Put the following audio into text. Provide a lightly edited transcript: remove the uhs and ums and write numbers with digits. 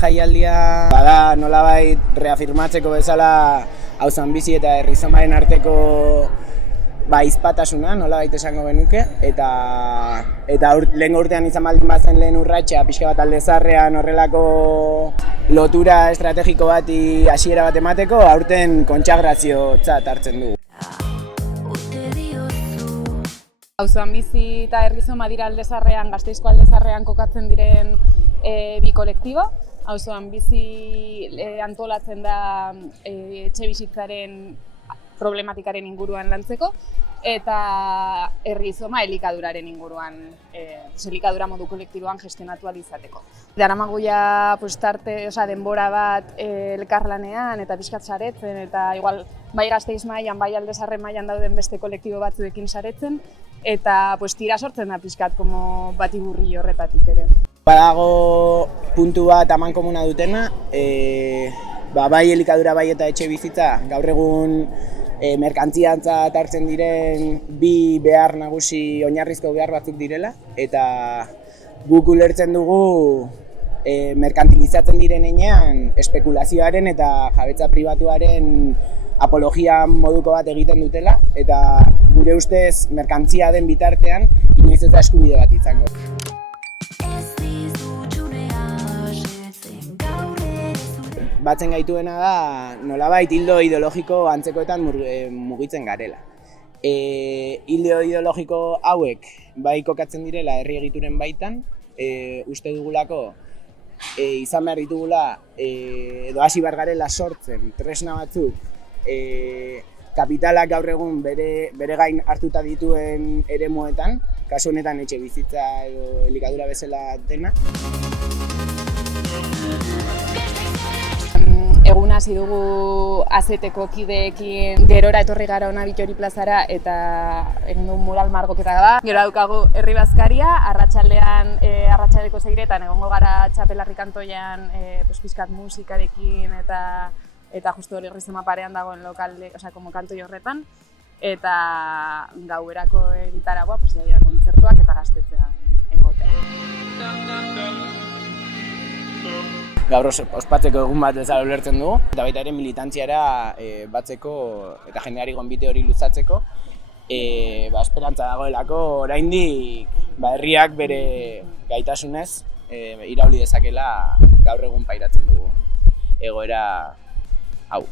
jaialdia bada nolabait reafirmatzeko bezala auzoan bizi eta herrizomaren arteko izpatasuna, nolabait esango genuke, eta lehen urtean izan baldin bazen lehen urratsa pixka bat Alde Zaharrean horrelako lotura estrategiko bati hasiera bat emateko, aurten kontsagraziotzat hartzen dugu. Auzoan bizi eta herrizoma dira Alde Zaharrean, Gasteizko Alde Zaharrean kokatzen diren bi kolektibo. Auzoan bizi antolatzen da etxebizitzaren problematikaren inguruan lantzeko, eta herrizoma elikaduraren inguruan, elikadura modu kolektiboan gestionatu ahal izateko. Daramagu ja denbora bat elkarlanean eta pixkat saretzen, eta igual bai Gasteiz mailan, bai Alde Zaharre mailan dauden beste kolektibo batzuekin saretzen, eta tira sortzen da pixkat bati burri horretatik ere. Badago puntu bat amankomuna dutena, bai elikadura bai eta etxe bizitza gaur egun merkantziantzat hartzen diren bi behar nagusi, oinarrizko behar batzuk direla, eta guk ulertzen dugu merkantilizatzen diren heinean espekulazioaren eta jabetza pribatuaren apologia moduko bat egiten dutela, eta gure ustez merkantzia den bitartean inoiz ez da eskubide bat izango. Batzen gaituena da nolabait hildo ideologiko antzekoetan mugitzen garela. Hildo ideologiko hauek bai kokatzen direla herri egituren baitan, uste dugulako izan behar ditugula edo hasi behar garela sortzen tresna batzuk kapitalak gaur egun bere gain hartuta dituen eremuetan, kasu honetan etxe bizitza edo elikadura bezala dena. Egun hasi dugu azeteko kideekin gerora etorri gara hona Bitori plazara eta egin dugu mural margoketa da. Gero daukagu herri bazkaria, arratsaldeko 6etan egongo gara Txapelarri kantoian pixkat musikarekin eta justu hori herrizoma parean dagoen lokalde, kantoi horretan. Eta gauerako egitaragoa, dira kontzertuak eta gaztetzean egotea. Gaur ospatzeko egun bat bezala ulertzen dugu, eta baita ere militantziara batzeko eta jendeari gonbite hori luzatzeko. Esperantza dagoelako oraindik herriak bere gaitasunez irauli dezakela gaur egun pairatzen dugu egoera hau.